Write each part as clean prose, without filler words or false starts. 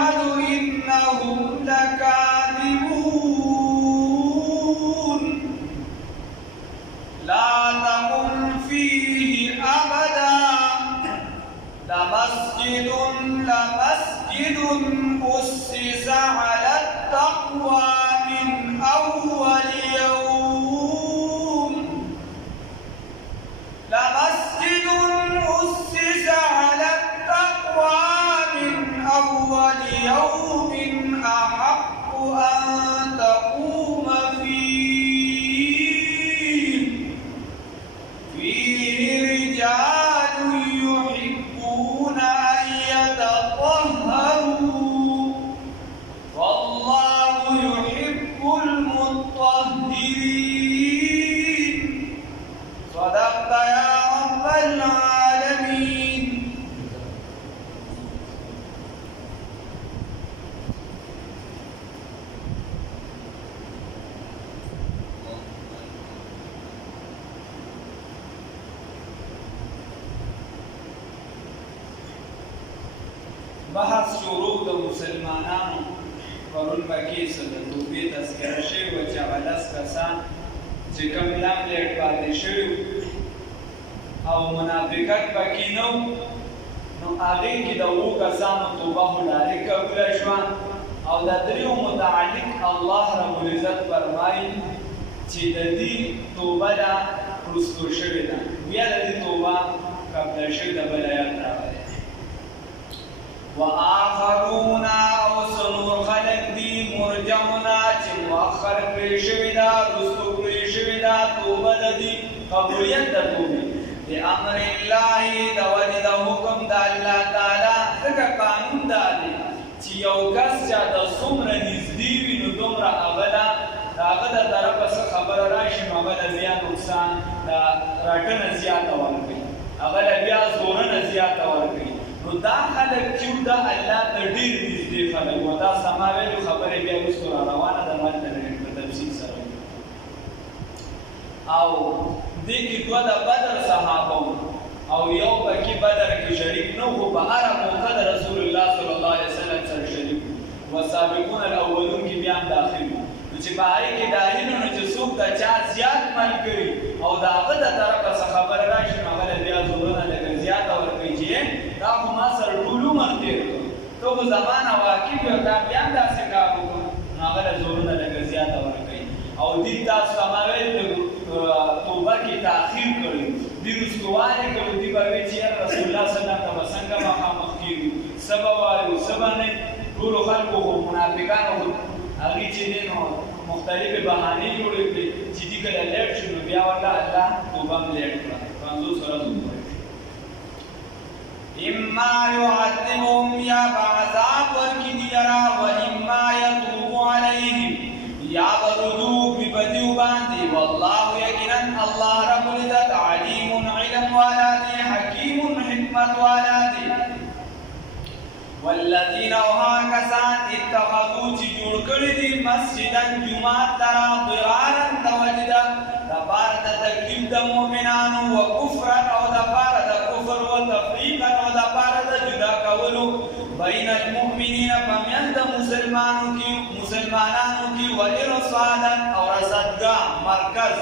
نشهد إنهم لكاذبون لا تقم فيه أبدا لمسجد أسس على التقوى من أول يوم لمسجد أسس على التقوى من أول يوم أحق أن تقوم فيه رجال يحبون أن يتطهروا والله يحب المطهرين صدقت يا رب العالمين. بحث شروع د مسلمانانو پرون پکې څه د توبې تذکره شوې وه چې هغه 10 کسان چې کوم لملیټ پاتې شوي او منافقت پکې نه و نو هغې کې د 7 کسانو توبه خو ډارې قبوله شوه او د 3 متعلق الله رب العزت فرمایي چې د دې توبه ده وروستو شوې ده بیا د دې توبه قبله شوې ده بل آیات راغلی وآخرون او سنور خلق دی مرجعونا چې مؤخر کړی شوې ده وروستو کړی شوې ده توبه د دې قبولیت د توبې د امر الله د وجه د حکم د الله تعالی ځکه قانون دا دی چې یو کس چې د څومره نږدې وي نو دومره هغه د هغه د طرفه څه خبره راشي نو هغه د بیا نقصان د راټنه زیاته ورکوي هغه له بیا زورنه زیاته ورکوي نو دا خلک چې د الله ته ډېر نږدې خلک وو دا سما ویلو خبرې بیا وروستو را روانه ده مالته په تفصیل سره او دې کې دوه د بدر صحابه او یو پکې بدر کې شریک نه و په هره موقع د رسول الله صلی الله علیه وسلم سره شریک والسابقون الاولون کې بیا داخل نو چې په هغې کې داخل نو چې څوک د چا زیات ملګري او د هغه د طرفه څه خبره راشي نو هغه له بیا زورونه لږه زیاته ورکوي چې دا خو ما سره ټول عمر تېر کړو ته خو زمانه واقف یو تا بیا هم داسې کار وکړو نو هغه له زورونه لږه زیاته ورکوي او دې تاسو ته ما ویل توبه کې تاخیر کړی دې رسټوارې کړو دې به وایي چې رسول الله صلی الله علیه وسلم ته به څنګه مخامخ کېږو څه به وایو څه به نه ټولو خلکو خو منافقانو هغې چې دی نو مختلفې بهانې جوړې کړې چې دې کله لیټ شو نو بیا ورته الله توبه هم لیټ کړه 50 ورځو پورې اما يعذبهم یا به عذاب ورکړي دي لره و اما یتوب علیهم یا به رجوع کړي په دې باندې والله یقینا الله رب العزت علیم علم والا دی حکیم حکمت والا دی والذین اوها کسان اتخذوا چې جوړ کړي دي مسجدا جمعات لرا ضرارا توجدا دپاره د تکلیف د مؤمنانو و کفرا او دپاره د کفر و تفریقا او دپاره د جدا کولو بین المؤمنین په منځ د مسلمانانو کې و ارصادا او رصدګاه مرکز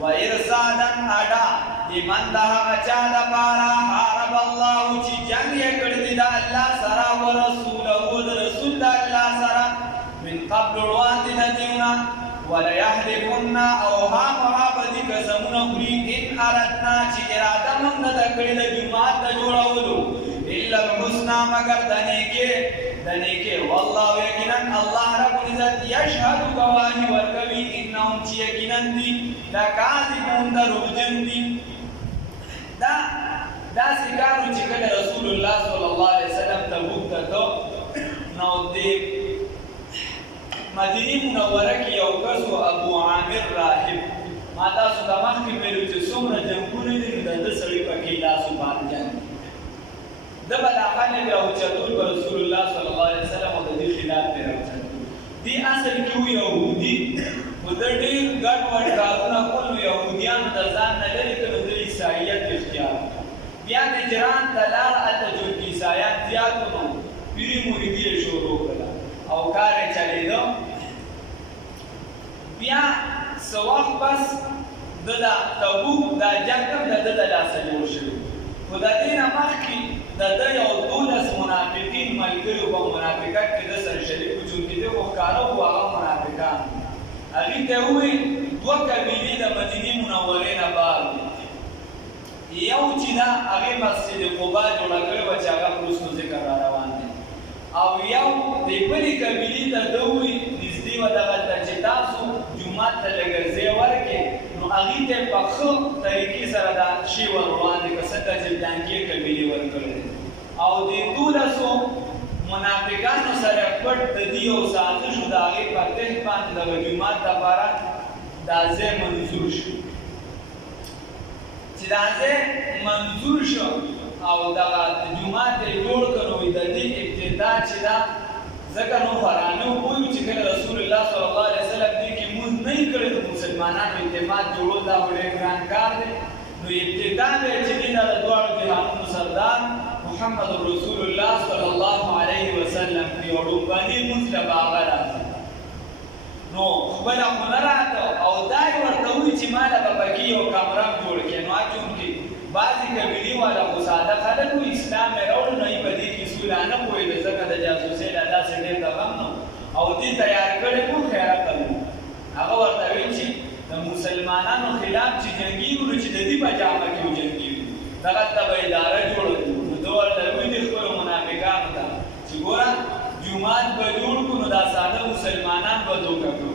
و ارصادا اډا لمن د هغه چا دپاره حارب الله چې جنګ یې کړی دی د الله سره و رسوله د رسول د الله سره من قبل وړاندې د دېونه وليحلفن او خامخا به دې قسمونه خوري ان اردنا چې اراده موږ نه ده کړې د جومات د جوړولو الا الحسنى مګر د نیکې والله یقینا الله رب العزت یشهد ګواهي ورکوي انهم چې یقینا دي لکاذبون دروغجن دي داسې کار و چې کله رسول الله صلی الله علیه وسلم تبوک ته ته نو د مدینې منوره کې یو کس و ابو عامر راهب ما تاسو ته مخکې ویلو چې څومره جنګونه دي نو د ده سړي پکې لاس وباندې جنګ ده به دا خلک راوچتول به رسول الله صلی الله علیه وسلم او د دې خلاف به راوچتول دې اصل کې و یهودي خو ده ډېر ګډ وډ کارونه کول نو یهودیانو د ځان نه لرې کړو د عیسایت اختیار بیا نجران ته لاړ هلته چې عیسایان زیات وو پیری مریدي یې شروع کړله او کار یې چلېده. بیا څه وخت پس د تبوک دا جنګ هم د ده د لاسه جوړ شوی، خو د دې نه مخکې د ده یو 12 منافقین ملګري په منافقت کې د سره شریک وو، چونکې ده خو ښکاره وو هغه منافقان. هغې ته یې وویل 2 قبیلې د مدینې منورې نه بار وي، یو چې ده هغې مسجد قبا جوړه کړې وه چې هغه وروستو ذکر را روان دی، او یو د بلې قبیلې ته ده وویل نږدې وه دغلته چې تاسو جومات ته لږ ځای ورکړئ، نو هغې ته یې په ښه طریقې سره دا شی ور وړاندې کړه څنګه چې بلانکې قبیلې ورکړی دی. او د 12 منافقانو سره پټ د دې یو سازش و د هغې په تحت باندې دغه جومات دپاره دا ځای منظور شو. چې دا ځای منظور شو او دغه جومات یې جوړ کړ، نو د دې ابتدا چې ده ځکه نو فرانه وویو چې کله رسول الله صلی الله علیه وسلم دې کې مونځ نه یې کړی، د مسلمانانو اعتماد جوړول دا خو ډېر ګران کار دی. نو ابتدا به یې چې دی دا د دواړو جهانونو سردار محمد رسول الله صلی الله علیه وسلم په یو ړومبني مونځ له به هغه راځي، نو خپله خو نه راته او دا یې ورته ووایي چې ما له به پکې یو کمره جوړ کړې. نو چونکې بعضې قبیلې والا خو ساده خلک وو، اسلام یې راوړو، نو یې په دې کې سوله نه پوهېده، ځکه د جاسوسۍ له داسې ډېر دغم نه او دې تیار کړی وو خیرات وو. هغه ورته ویل چې د مسلمانانو خلاف چې جنګېږو نو چې د دې په جامه کې وجنګېږو، دغلته به اداره جوړه کړو. نو ده ورته ویلي خپلو منافقانو ته چې ګوره جومات به جوړ کړو، نو دا ساده مسلمانان به دوکه کړو،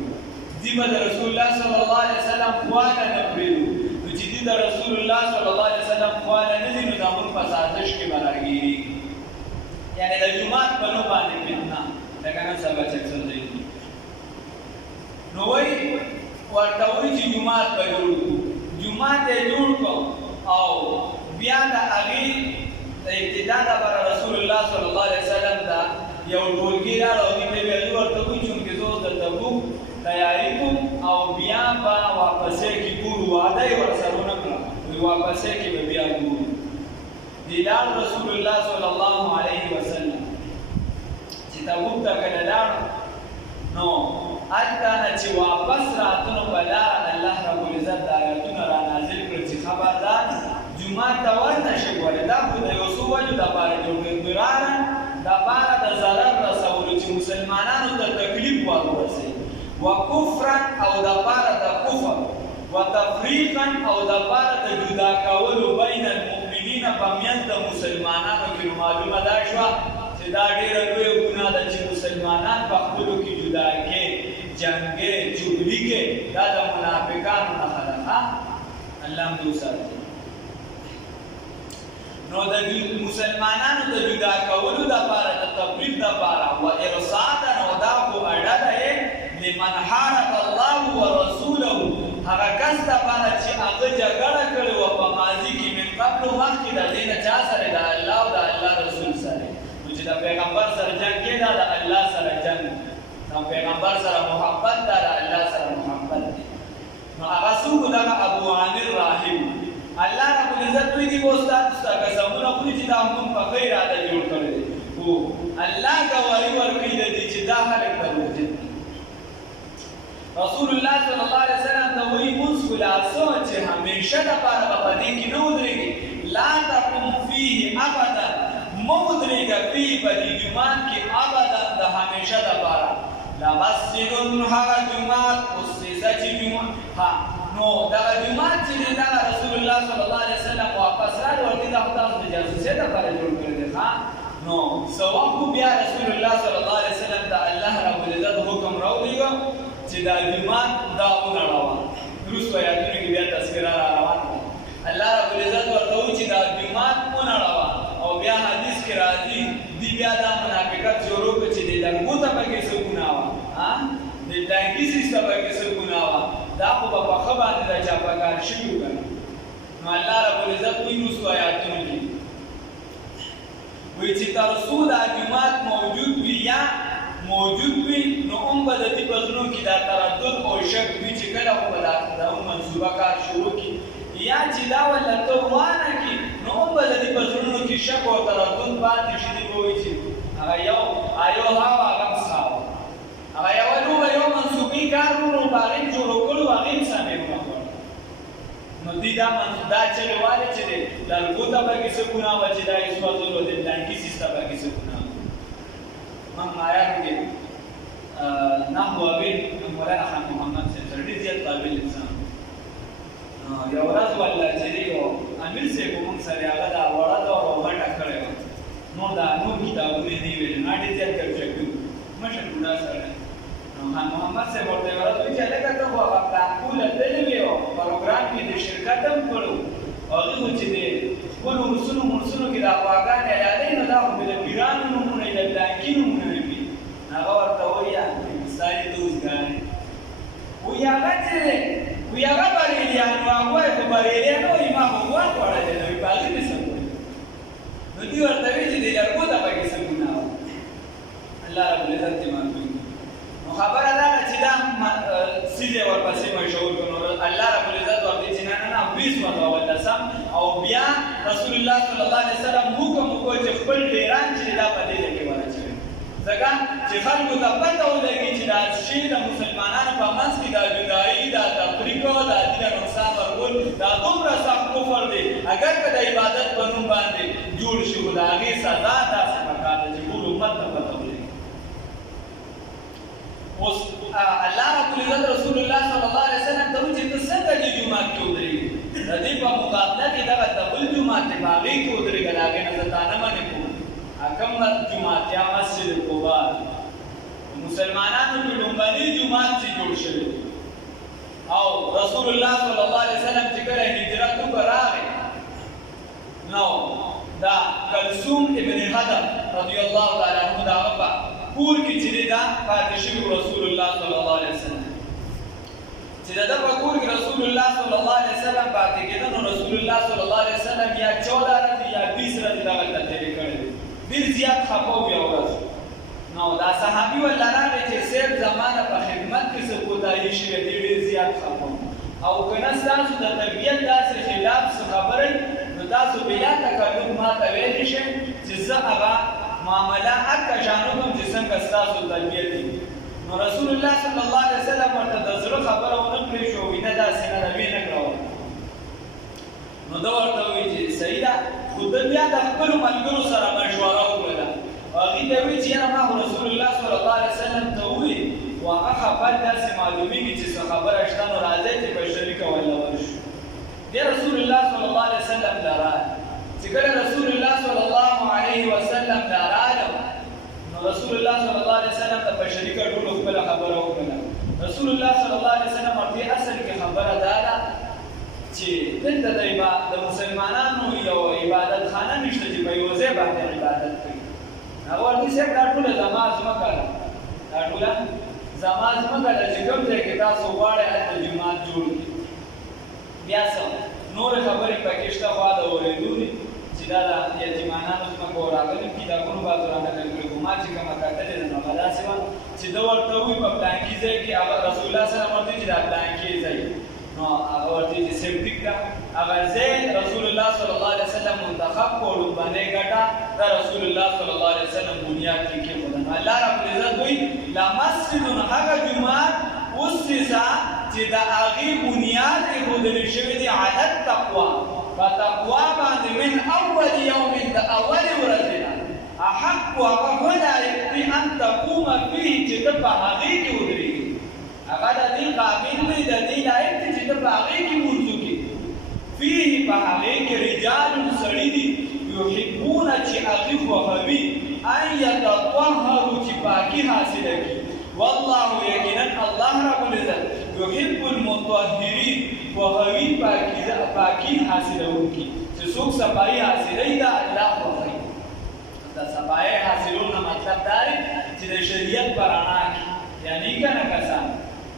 دې به د رسول الله صلی الله علیه وسلم خواله نه پرېږدو. نو چې دې د رسول الله صلی الله علیه وسلم خواله نه ځي، نو زموږ په سازش کې به راګېرېږي، یعنې د جومات په نوم باندې فتنه لکه نن سبا چې اکثر ځای دي. نو وایي ورته وایي چې جومات به جوړ کړو. جومات یې جوړ کړو او بیا د هغې د ابتدا دپاره رسول الله صلی الله علیه وسلم ته یو ټولګي راغله او دې ته یې هغې ورته وایي چونکې زه اوس د تبوک تیاري کوم او بیا به واپسۍ کې ګورو، وعده یې ورسره ونه کړه، وایي واپسۍ کې به بیا ګورو. دی لاړ رسول الله صلی الله علیه وسلم چې تبوک ته کله لاړ، نو هلته نه چې واپس راته نو په لاره الله رب العزت د آیتونه را نازل کړل چې خبردار جومات ته ورنه شئ. ولې دا خو د یو څو وجو دپاره جوړ کړل، ضرارا دپاره د ضرر رسولو چې مسلمانانو ته تکلیف ورورسوي، وکفرا او دپاره د کفر، وتفریقا او دپاره د جدا کولو بین المؤمنین په منځ د مسلمانانو کې. معلومه دا شوه چې دا ډېره لویه ګناه ده چې مسلمانان په خپلو کې جدا کې جنګې چغلي کې، دا د منافقانو نښه ده. الله هم دې وساتي. نو د مسلمانانو د جدا کولو دپاره د تفریق دپاره و ارصادا، نو دا خو اډه ده لمن حارب الله ورسوله، هغه کس دپاره چې هغه جګړه کړې وه په ماضي کې من قبل مخکې د دې نه چا سره د الله او د الله رسول سره. نو چې د پیغمبر سره جنګ کېده د الله سره جنګ، د پیغمبر سره محبت ده د الله سره محبت دی. نو هغه څوک دغه ابو عامر راهب الله رب العزت دوی دې به ستاسو ته قسمونه خوري چې دا موږ په خیر راته جوړ کړی دی، خو الله ګواهي ورکوي د دې چې دا خلک درواغجن دي. رسول الله صلی الله علیه وسلم ته وایي مونځ خلاصه چې همیشه دپاره به په دې کې نه ودرېږي، لا تقم فیه ابدا، مه ودرېږه فیه په دې جومات کې ابدا د همیشه دپاره. لمسجد هغه جومات اسسه چې جومات نو دغه جومات چې دی دغه رسول الله صلی الله علیه وسلم واپس راغی ورته دا خو تاسو د جاسوسۍ دپاره جوړ کړی دی. نو څه وخت بیا رسول الله صلی الله علیه وسلم ته الله رب العزت حکم راولېږه چې دا جومات دا ونړوه. وروستو آیاتونو کې بیا تذکره را روانه ده. الله رب العزت ورته وایي چې دا جومات ونړوه، او بیا حدیث کې راځي دی بیا دا منافقت شروع کړه چې د لنګو ته پکې څه ګناه وه، د ټانکي سیس ته پکې څه ګناه وه، دا خو به په ښه باندې دا چاپکار شوي وو که نه. نو الله رب العزت وایي وروستو آیاتونو کې وایي چې تر څو دا جومات موجود وي یا موجود وي، نو هم به د دې په زړونو کې دا تردد او شک وي چې کله خو به دا منصوبه کار شروع کړي، یا چې دا ورله ته وانه کړي، نو هم به د دې په زړونو کې شک او تردد پاتې شي. دوی به وایي چې هغه یو هغه مسخاو هغه یو منصوبي کار ورو باندې جوړ کړو هغه سمې وکړو نو دې دا چې والے چې لږه ته به کیسه کونه و چې دا ایسو ټول د بلانکی سیستم به کیسه کونه من آیات کې نحو ابي مولانا خان محمد سے ډېر زیات قابل انسان یو ورځ ولا چې یو امیر سے کوم سره هغه دا وړه دا وغټه کړې نو دا نو کتابونه دی ویل نه ډېر زیات کړو مشه ګډا سره خان محمد سے ورته ورته چې لکه ته خو هغه ټول دلویو پروګرام کې د شرکت هم کړو هغه چې دې خپل ورسونو کې دا واګان یادې نه دا په پیرانو نمونه د بلانکی نمونه وي هغه ورته وایي ساري دوزګان وی هغه بریلیان هغه په بریلیانو ما هو وړل نو په دې څه نو دی ورته وی چې د لرګو د پکې څه ګناه الله رب العزت دې مانوي نو خبره ده چې دا سیده ورپسې مشهور کړو الله رب العزت ورته چې نه 20 متوله سم او بیا رسول الله صلی الله علیه وسلم حکم وکړ چې خپل ډیران چې دا پدې کې ورچوي ځکه چې خلکو ته پته ولګي چې دا شی د مسلمانانو په منځ کې دا جدایي دا تفریق او دا دین نقصان ورکول دا دومره سخت کفر دی اگر که د عبادت په نوم باندې جوړ شي دا هغې سزا داسې پکار ده چې ټول امت ته پته ولګي اوس الله رب العزت رسول الله صلی الله علیه وسلم ته وایي چې ته څنګه دې جومات کې ودرېږې د دې په مقابله کې دغه ته بل جومات دی په هغې کې ودرېږه د هغې نه زه تا نه منې کوم کوم جومات یا مسجد قباء مسلمانانو کې لومړنی جومات چې جوړ شوی او رسول الله صلی الله علیه وسلم چې کله هجرت وکړ راغی نو دا کلثوم ابن حدب رضی الله تعالی عنہ دا په کور کې چې دا پاتې شوی رسول الله صلی الله علیه وسلم چې دا په کور کې رسول الله صلی الله علیه وسلم پاتې کېده نو رسول الله صلی الله علیه وسلم یا 14 ورځې یا 20 ورځې دا تدبیر کړی ډېر زیات خفه و بیا ورځ نو دا صحابي ولا راغی چې صرف زمانه په خدمت کې څه کوتاهي شوې دي ډېر زیات خفه او کنه ستاسو د طبیعت داسې خلاف څه خبرې نو تاسو بیا تکلف ما ته ویلی شئ چې زه هغه معامله هکه جانب هم چې څنګه ستاسو طبیعت دي نو رسول الله صلی الله علیه وسلم ورته د زړه خبره ونه کړې شو وینه داسې نه ده ویې نه کړه نو ده ورته وایي چې صحیح ده خو ده بیا د خپلو ملګرو سره مشوره وکړله هغې ته وایي چې یاره ما خو رسول الله صلی الله علیه وسلم ته ووایي خو هغه خبر داسې معلومېږي چې څه خبره شته نو راځئ چې په شریکه ورله ورشو بیا رسول الله صلی الله علیه وسلم ته راغی چې کله رسول الله صلی الله علیه وسلم ته راغله نو رسول الله صلی الله علیه وسلم ته په شریکه ټولو خپله خبره وکړله رسول الله صلی الله علیه وسلم ورته اصل کې خبره دا ده چې دلته د مسلمانانو یو عبادت خانه نشته چې په یو ځای باندې عبادت کوي هغه ورته صاحب دا ټوله زما ځمکه ده دا ټوله زما ځمکه ده چې کوم ځای کې تاسو غواړئ هلته جومات جوړ کړي بیا څه نورې خبرې پکې شته خو د اورېدو دي چې دا د یتیمانانو ځمکو راغلي کتابونو بعضو رانقل کړي خو ما چې کومه کتلې ده نو هغه داسې وه چې ده ورته ووایي په پلانکي ځای کې هغه رسول الله صلی الله علیه وسلم ورته چې دا پلانکي ځای نو هغه ورته چې سیپټیک ده هغه ځای رسول الله صلی الله علیه وسلم منتخب کړو لومړنۍ ګټه دا رسول الله صلی الله علیه وسلم بنیاد کې کېښوده نو الله رب العزت وایي لمسجد هغه جومات اسسه چې د هغې بنیاد ایښودل شوی دی علی التقوا په تقوا باندې من اول یوم د اولې ورځې نه احق هغه ولایق دی ان تقوم فيه چې ته په هغې کې ودرېږي هغه د دې قابل دی د دې لایق دی چې ته په هغې کې لمونځ وکړې فيه په هغې کې رجال سړي دي یحبونه چې هغې خوښوي ان یتطهروا چې پاکي حاصله کړي والله یقینا الله رب العزت یحب المطهرین خوښوي پاکي حاصلوونکي چې څوک صفایي حاصلوي دا الله خوښوي د صفایي حاصلولو نه مطلب دا دی چې د شریعت په رڼا کې یعنې که نه کسان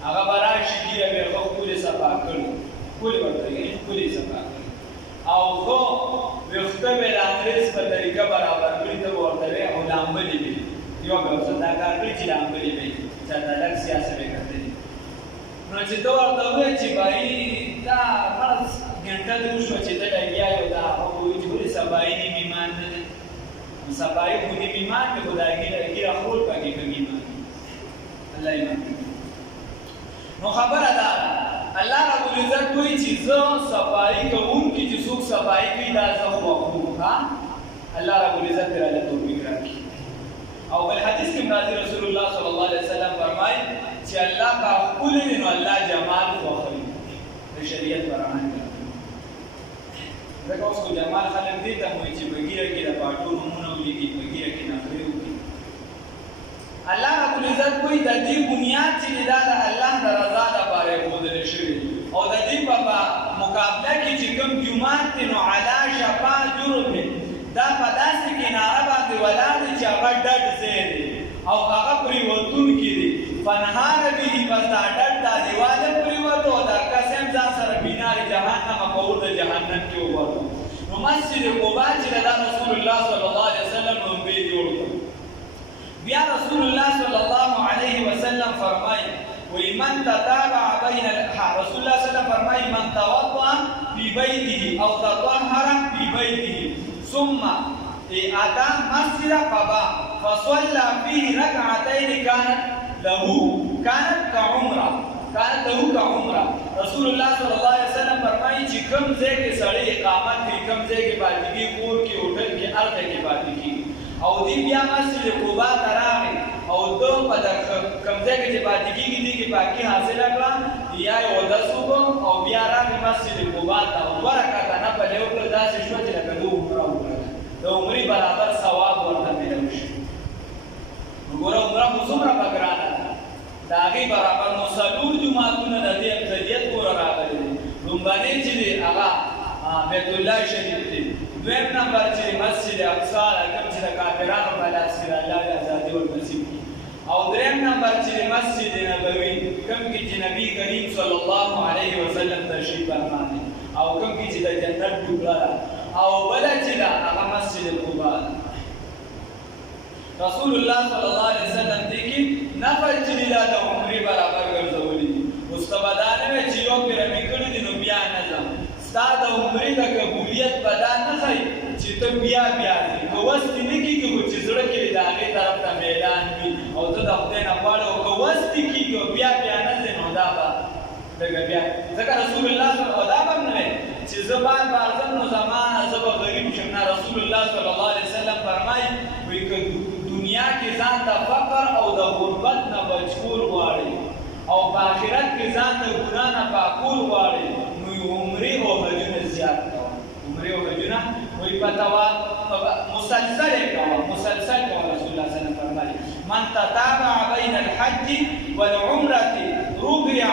هغه به راشي ګیره به یې ښه ښکلې صفا کړي ښکلې ورته یعنې ښکلې صفا کړي او ښه ویښته به یې د انګریز په طریقه برابر کړي ته به ورته وایي او لامبلې به یو به ورته دا کار کړي چې لامبلې به چاته لږ سیاسه به یې کتلي نو چې ته ورته ووایې چې بهي دا فرض ګنټه دې وشوه چې ته لګیا یې او دا هغه وایي چې ولې سبایي دې ایمان نه دی نو صفائی خو نیم ایمان کې خدای ګیره خول پکې کوي ایمان الله ایمان نو خبره ده الله رب العزت کوئی چې زه صفائی کوونکي چې څوک صفائی کوي دا زه خوښوم ها الله رب العزت تعالی توفیق راکړي او بل حدیث کې راځي رسول الله صلی الله علیه وسلم فرمایي چې الله کا خپل نو الله جمال خوښوي د شریعت برابر دغه اوس کو جمال خلک دي ته وایي چې بګیره کې د پاټو نمونه ولیکي بګیره کې نخري وکړي الله رب العزت کوئی د دې بنیاد چې دا د الله د رضا لپاره ودل شوی او د دې په مقابله کې چې کوم جمعات نو علا شفا جرم دا په داسې کناره باندې ولاړ چې هغه ډډ ځای دی او هغه پریوتونکي دي فنهار به پس دا ډډ دا دیواله پریوتو او دا قسم ځان سره بینار جهنم په اور د جهنم کې ووتو نو مسجد قباء چې دا رسول الله صلی الله علیه وسلم نو به جوړ بیا رسول الله صلی الله علیه وسلم فرمایي ومن تتابع بين رسول الله صلی الله علیه وسلم فرمایي من توضأ في بيته او تطهر في بيته ثم اتى مسجد قباء فصلى فيه ركعتين كانت له كعمره رسول الله صلی الله علیه وسلم فرمایي چې کوم ځای کې سړی اقامت کوي کوم ځای کې پاتېږي کور کې هوټل کې هر ځای کې پاتېږي او دی بیا مسجد قباء ته راغی او دو په کوم ځای کې چې پاتې کېږي دې کې پاکي حاصله کړه یا یې اودس وکړو او بیا راغی مسجد قباء ته دوه رکعته نفل یې وکړ داسې شوه چې لکه د عمره وکړه د عمرې برابر ثواب ورته میلاو شي نو ګوره عمره خو څومره په ګرانه ده د هغې برابر نو څلور جوماتونه د دې افضلیت ګوره راغلي دي لومبنی چې دی هغه بیت الله شریف دی دویم نمبر چې مسجد اقصی کوم چې د کافرانو په لاس کې الله د ازادي ورنصیب کړي او دریم نمبر چې مسجد نبوي کوم کې چې نبی کریم صلی الله علیه وسلم تشریف فرمایي او کوم کې چې د جنت ټوکړه ده او بل چې دا هغه مسجد قباء رسول الله صلی الله علیه وسلم دې کې نفل چې دا د عمرې برابر ګرځولي دي مستبدانه چې یو پیرمې کړی دي نو بیا نظم ستا د عمرې د قبولیت په دا نه ښایي چې ته بیا ځې که وس دې نه کېږي خو چې زړه کې د هغې طرف ته میلان وي او ته د خدای نه غواړې او که وس دې کېږي او بیا نه ځې نو دا به دغه بیا ځکه رسول الله او دا به هم نه وایي چې زه بار ځم نو زما زه به غریب شم نه رسول الله صلی الله علیه وسلم فرمایي وایي که دنیا کې ځان د فقر او د غربت نه بچکول غواړې او په آخرت کې ځان د ګناه نه پاکول غواړې عمرې او حجونه زیات کوه عمرې او حجونه وایي په مسلسل یې کوه مسلسل کوه رسول الله صلی الله علیه وسلم فرمایي من تتابع بین الحج والعمرة رفع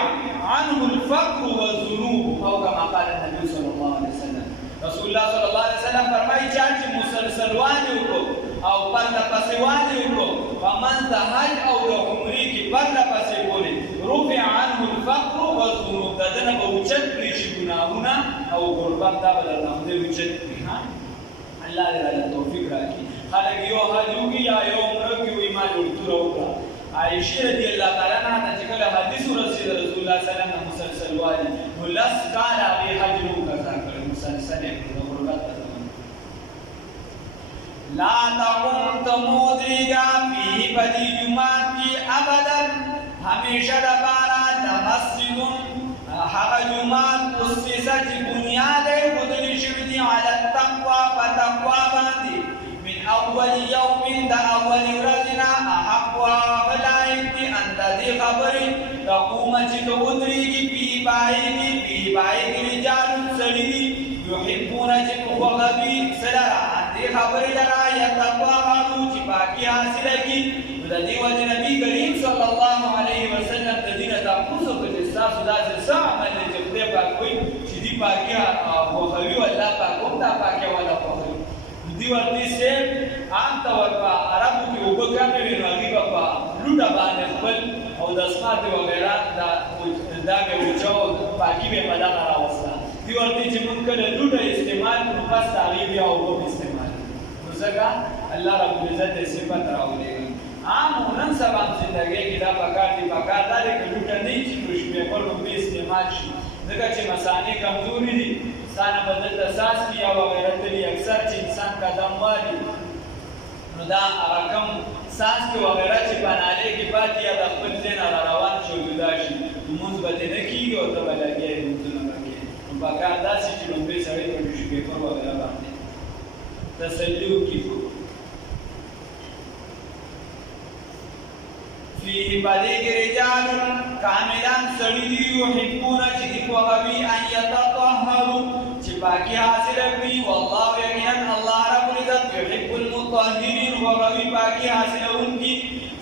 عنه الفقر والذنوب او كما قال النبي صلی الله علیه وسلم رسول الله صلی الله علیه وسلم فرمایي چې مسلسل والي وکړو او پرله پسې والي وکړو په منځ د حج او د عمرې کې پرله پسې بولې رفع عنه الفقر والذنوب د ده نه به اوچت کړي شي ګناهونه او غربت دا به درنه خدای اوچت کړي الله دې راله توفیق راکړي خلک یو حج وکړي یا یو عمره وکړي وایي ما ډوډۍ وکړه عایشې رضی الله تعالی عنها ته چې کله حدیث ورسېد رسول الله صلی الله علیه وسلم مسلسل والي نو لس کاله هغې حج نه و قضا کړی مسلسل یې کړو د غربت په زمانه لا تقم تمودریگا فی بدی جماعت کی ابدا ہمیشہ دبارا مسجد هغه جماعت اسسه چې بنیاد یې بدلی شوي دي علی التقوا په تقوا باندې من اول یوم د اول ورځې نه احقها لایق دي ان د دې خبرې تقوم چې ته ودرېږي فی باید رجال سړي دي یحبون چې خوښوي سره دې خبرې لرا یتطهروا چې پاکي حاصله کړي د دې وجه نبی کریم صلی الله علیه وسلم د دې نه تاسو په تاسو داسې څه عمل چې خدای پاک وایي چې دې پاکي خوښوي او الله پاک هم دا پاکي والا خوښوي دې ورته سه عام طور په عربو کې وګورئ نو هغه په لوټه باندې خپل او د اسمات وغیرہ دا به وچو پاکي به بدل راوسته دی ورته چې موږ کله لوټه استعمال کړو پس هغه بیا او استعمال نو ځکه الله رب العزت صفات راولې عام نن سبا زندګۍ کې دا پکار دي پکار دا چې لوټه نه چې شپې پر به استعمال شي ځکه چې مسانې کمزوري دي انسان بدل اساس کیا وغیرہ دي اکثر چې انسان قدم والی دا هغه کوم ساس کې وغیره چې په نالۍ کې پاتې یا د خپل ځای نه را روان شي او جدا شي لمونځ به دې نه کېږي او ته به لګیا یې لمونځونه به کوې نو پکار داسې چې لومړی سړی په ټیشو پیپر وغیره باندې تسلي وکړي فيه بديك رجال كاملان سړي يحبون چې دی خوغوي ان يتطهروا چې پاکي حاصل کړي والله یقینا الله رب العزت يحب المطهرين خوغوي پاکي حاصلونکي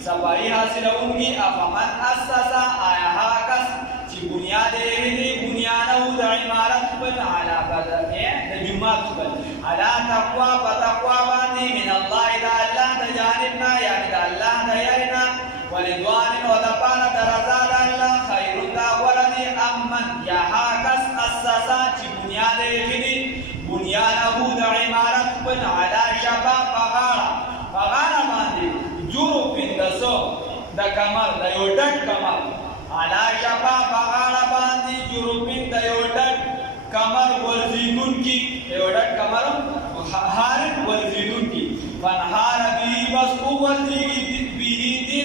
صفائی حاصلونکي افمن اسس آیا هاکس چې بنیاد یې بنیانو د عمارت بل علا بدر د جمعات بل علا تقوا فتقوا باندې من الله د الله د جانبنا یعنی د الله د یارنا ورضوان ودپانا درزا دا اللہ خیر دا ولدی امن یا حاکس اساسا چی بنیاد ایخدی بنیانہو دا عمارت بن علا شفا فغارا باندی جورو پن دسو دا کمر دا یو ڈٹ کمر علا شفا فغارا باندی جورو پن دا یو ڈٹ کمر ورزیدون کی یو ڈٹ کمر حارت ورزیدون کی فنحار بی بس او ورزیدی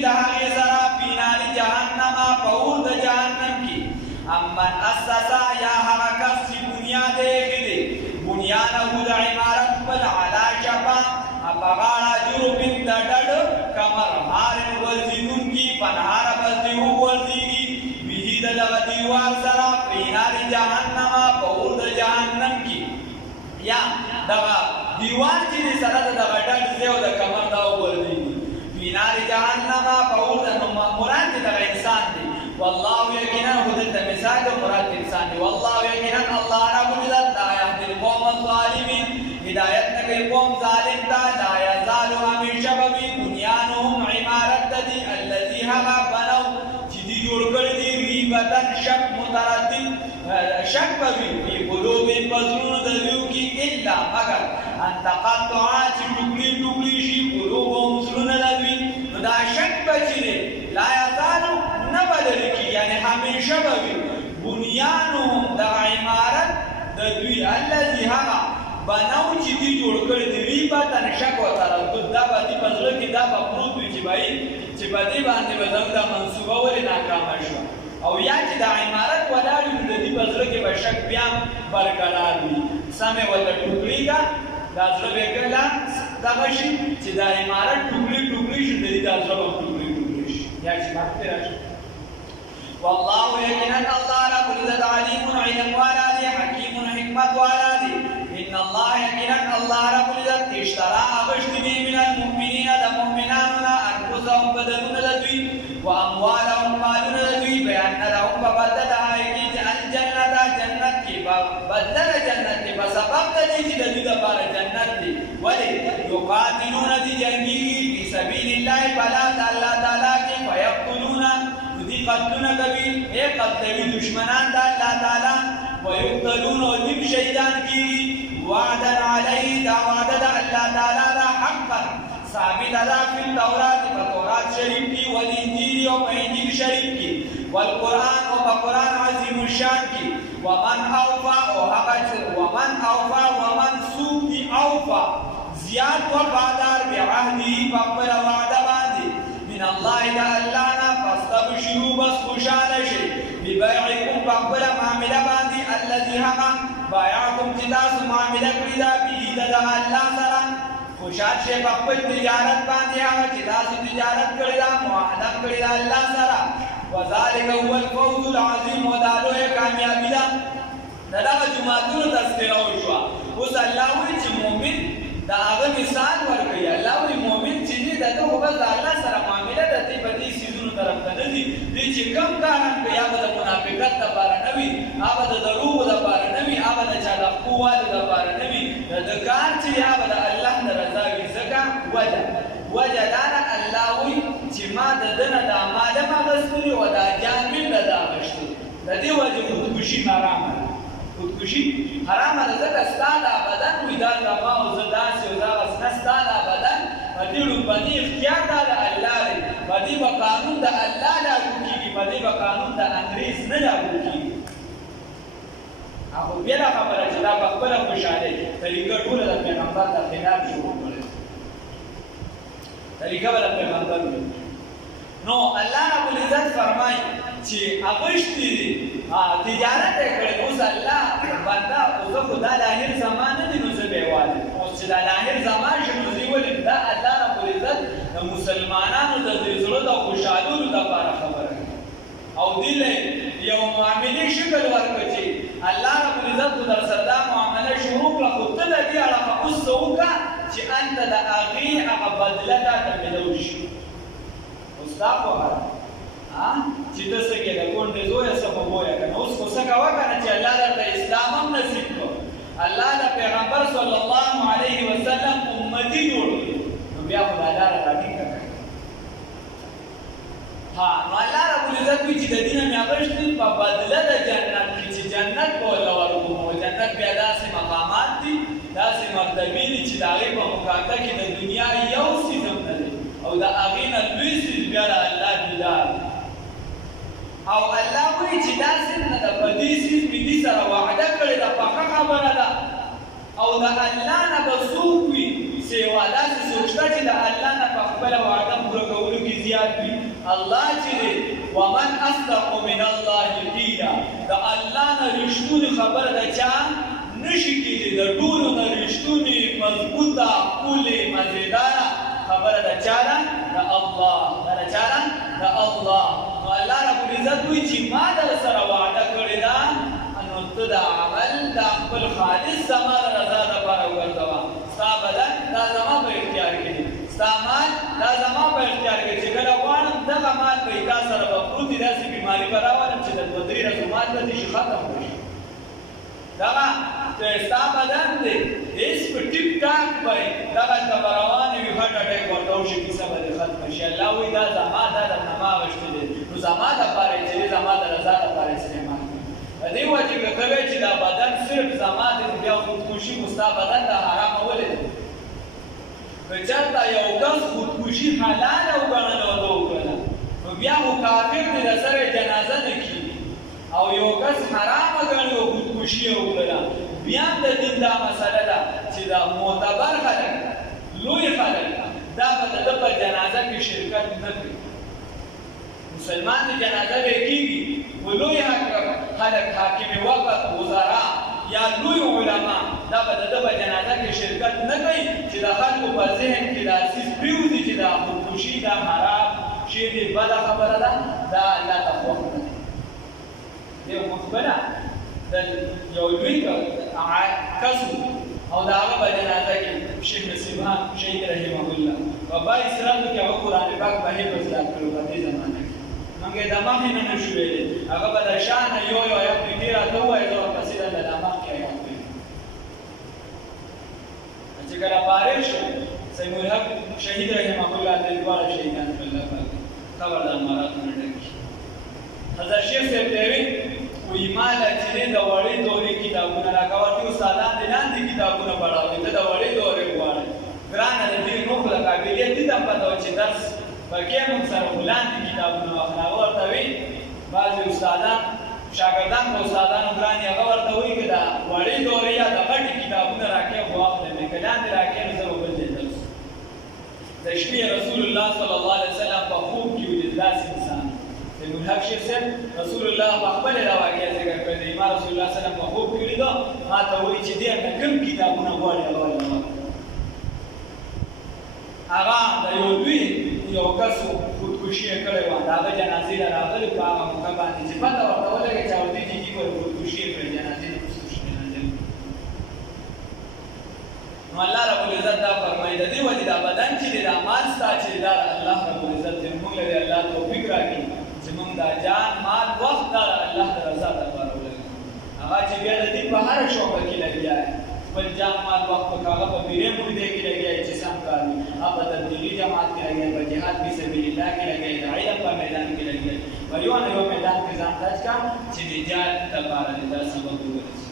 دهاغی سرا پیناری جہنم پور د جہنم کی امن اسسا یا حرکت سی بنیاد ایخدی بنیانہو دا عمارت بل علا شفا اپغارا جربن دا ڈڑ کمر حارن ورزیدون کی پنہار بزدیو ورزیگی بیہی دا دیوار سرا پیناری جہنم پور د جہنم کی یا دا دیوار چیزی سرا دا ڈڑ زیو دا کمر دا ورزیگی نار جہنم فعود مراد دا انسان دی والله یقینا حدد مثال مراد انسان دی والله یقینا اللہ رب العزت لا یهدی القوم الظالمین ہدایت نکل قوم ظالم تا لا یزال ہمیشہ بی بنیانهم عمارت دی الذی ہما بنو چیزی جوڑ کر دی ریبتن شک متردد شک بی فی قلوب بزرون دلیو کی الا مگر ان تقطعات ٹکلی ٹکلی شی قلوبهم سرون دلیو دا شک بچی لا یزالو نبدل کی یعنی ہمیشہ بی بنیانهم دا عمارت دا دوی اللذی ہما بناو چی دی جوڑ کر دی ریبتن شک و تردد دا با دی پزرک دا با پروت وی چی بائی چی با دی باندی بزنگ دا منصوبہ ولی ناکام شوا او یا چې دا عمارت ولاړ وي د دې په زړه کې به شک بیا برقرار وي سمې ورته ټوکړي کا دا زړه به کله دغه شي چې دا عمارت ټوکړي ټوکړي شي د دې دا زړه به ټوکړي ټوکړي شي یا چې مخته راشي والله یقینا الله رب العزت علیم علم والا دی حکیم حکمت والا دی ان الله یقینا الله رب العزت اشترى اغشتنی من المؤمنین د مؤمنانو انفسهم بدلون لدوی واموالهم مالون لدوی بیان لهم فبدل آئیگی الجنت جنت کی بدل جنت کی بسبب دی چی دی دبار جنت دی ولی یقاتلون دی جنگی فی سبیل اللہ فلا اللہ تعالیٰ کی فیقتلون دی قتلون کبھی اے قتلوی دشمنان دا اللہ تعالیٰ ویقتلون و دم شیدان کی وعدا علی دا وعدا دا اللہ تعالیٰ دا حقا ثابت ادا فی التورات فتورات شریف کی والانجیل و انجیل شریف کی والقرآن و قرآن عظیم الشان کی ومن اوفا ومن سوق اوفا زیاد وفادار بعهدی فقبل وعد باندی من اللہ دا اللہ نا فاستبشروا بس خوشانشی ببیعکم فقبل معاملہ باندی اللذی حقا بایعکم تداس معاملہ کردہ بیدہ دا اللہ سران خوشحال شے بخبل تجارت باندی آگا چتاسو تجارت کردہ معاہدت کردہ اللہ سرا وذالک هو الفوز العظیم ودالو ہے کامیابی دا دا جماعتون تذکرہ ہوشوا اس اللہ ہوئی چی مومن دا آگا مثال ورکی اللہ ہوئی مومن چیزی دا تو بس دا اللہ سرا معاملہ دا تی بدی سیزون طرف تنزی دی چی کم کارن کئی آبا دا منافقت دا پارا نوی آبا دا دروب دا پارا نوی آبا دا چالا قوال دا پارا نوی دا کار چی آبا دا اللہ دا رضاوی زکا وجہ دانا اللہ ہوئی چی ما دا دن دا مادم آغستولی و دا جانبین دا دا آغشتولی دا دی وجہ خودکشی حرام ہے خودکشی حرام ہے زکا ستادا بدن وی دا رما و زداسی و دا غسنا ستادا بدن و دی ربانی اختیار دا اللہ ری و دی با قانون دا اللہ لاغو کی گی و دی با قانون دا انگریز نلاغو کی گی آخو بیلا خبر چی دا بخبر خوشحالے طریقہ ٹولا دا پیغمبر دا خلاف شروع کرے طریقه بل پیغمبر وي نو الله رب العزت فرمای چې اغشتي تجارت کړي اوس الله بندا اوس خدای د اخر زمان نه نو زه به واله اوس چې د اخر زمان شنو دی ولې دا الله رب العزت د مسلمانانو د زړه د خوشالولو لپاره خبره او دله یو معاملې شکل ورکړي الله رب العزت در سره معاملې شروع کړه خو ته دې اړه اوس وکړه چې انت د اغي هغه بدلته ته ملوش اوس دا په چې د سګې د کونډې زوی سبب وایي کنه اوس کو څنګه وکنه چې الله درته اسلام هم نصیب کړ الله د پیغمبر صلی الله علیه وسلم امتی جوړ نو بیا خدای لاره راټینګ کړ نو الله رب العزت چې د دینه مې اغشتي په بدله د جنت کې چې جنت کوله ورکوم او جنت بیا داسې مقامات دي داسې مرتبې دي چې د هغې په مقابله کې د دنیا یو څیز هم نه دی او د هغې نه لوی څیز بیا د الله دیدار او الله وایي چې داسې نه ده په دې څیز مې دې سره وعده کړې ده پخه خبره ده او د الله نه به څوک وي سیوا داسې څوک شته چې د الله نه په خپله وعده پوره کولو کې زیات وي الله چې دی ومن اصدق من الله قیلا د الله نه رښتونې خبره د چا نشي کېدی د ټولو نه رښتونې مضبوطه ښکلې مزېداره خبره د چا ده د الله د چا ده د الله نو الله رب العزت وایي چې ما در سره وعده کړې ده نو ته د عمل د خپل خالص زما د رضا دپاره وګرځوه ستا بدن دا زما په اختیار کې دی ستا مال دا زما په اختیار کې چې کله غواړم دغه مال به تا سره به پروت وي داسې بیماري به راولم چې د دوه درې ورځو مال به دې شي ختم وشي دغه ستا بدن دی هېڅ په ټیک ټاک به دغلته به روانې وي هټ اټیک ورته وشي کیسه به دې ختمه شي الله وایي دا زما دا درنه ما اغوښتې دی نو زما دپاره یې چې دی زما د رضا دپاره استعمال کړي په دې وجې که ته وایې چې دا بدن صرف زما دی نو بیا خودکشي خو ستا بدن دا حرامه ولې دی که چېرته یو کس خودکشي حلاله وګڼله او ده وکړله نو بیا خو کافر دی د سره جنازه نه کېږي او یو کس حرامه ګڼي او خودکشي یې وکړله بیا هم د دین دا مسله ده چې دا معتبر خلک لوی خلک دا به د ده په جنازه کې شرکت نه کوي مسلمان د جنازه به کېږي خو لوی خلک حاکم وقت وزرا یا لوی علما دا به د ده په جنازه کې شرکت نه کوي چې د خلکو په ذهن کې دا څیز پرېوځي چې دا خودکشي دا حرام شی دی بده خبره ده دا الله ته خوښ نه دی دی مخبره د یو لوی کس او د هغه په جنازه کې شیخ نصیبان شهید رحمه الله په با اسلامو کې هغه قرآن پاک په حفظ یاد کړو په دې زمانه کې موږ یې د مخې نه نشو ویلی هغه به د شا نه یو آیت پکې راته ووایي زه ورپسې د مخکې آیات ویم چې کله فارغ شو سید الحق شهید رحمه الله د دواړه شهیدان په الله پاک قبر د اماراتو نه ډک شي حضرت شیخ صاحب ته وایي وی مالا چې دی د وړې دورې کتابونه راکوه چې استادان دې لاندې کتابونه پړاوي ته د وړې دورې غواړې ګرانه د دې نو خو د قابلیت دې ته هم پته وه چې درس پکې موږ سره خو لاندې کتابونه واخله هغه ورته وایي بعضې استادان شاګردان په استادانو ګران یې هغه ورته وایي که د وړې دورې یا د غټې کتابونه راکې خو واخله مې که لاندې راکې نو زه به بل ځای درس د شپې رسول الله صلی الله علیه وسلم په خوب کې ولید داسې انسان سید الحق شیخ صاحب رسول الله په خپله دا واقعه ذکر کړې ده ما رسول الله صلی الله علیه وسلم په خوب کې ولیده ما ته وایي چې دې نه کوم کتابونه غواړې هغه ولې هغه د یو لوی یو کس خودکشي یې کړې وه د هغه جنازې ته راغلي په هغه موقع باندې چې پته ورته ولګېد چې اودې جدي به خودکشي یې کړې جنازې نه وروسته جنازې نو الله رب العزت دا فرمایي د دې وجې دا بدن چې دی دا مال ستا چې دی دا الله رب العزت دی موږ له الله توفیق راکړي چې موږ دا جان مال وخت دا الله د رضا دپاره ولګوو هغه چې بیا د دین په هره شعبه کې لګیا دی خپل جان مال وخت په هغه په بیرې مریدۍ کې لګیا دی چې سم کار وي هغه په تبلیغي جماعت کې لګیا دی په جهاد فی سبیل الله کې لګیا دی د علم په میدان کې لګیا دی په یو نه یو میدان کې ځان تاج کا چې د جهاد دپاره د دا سبب وګرځي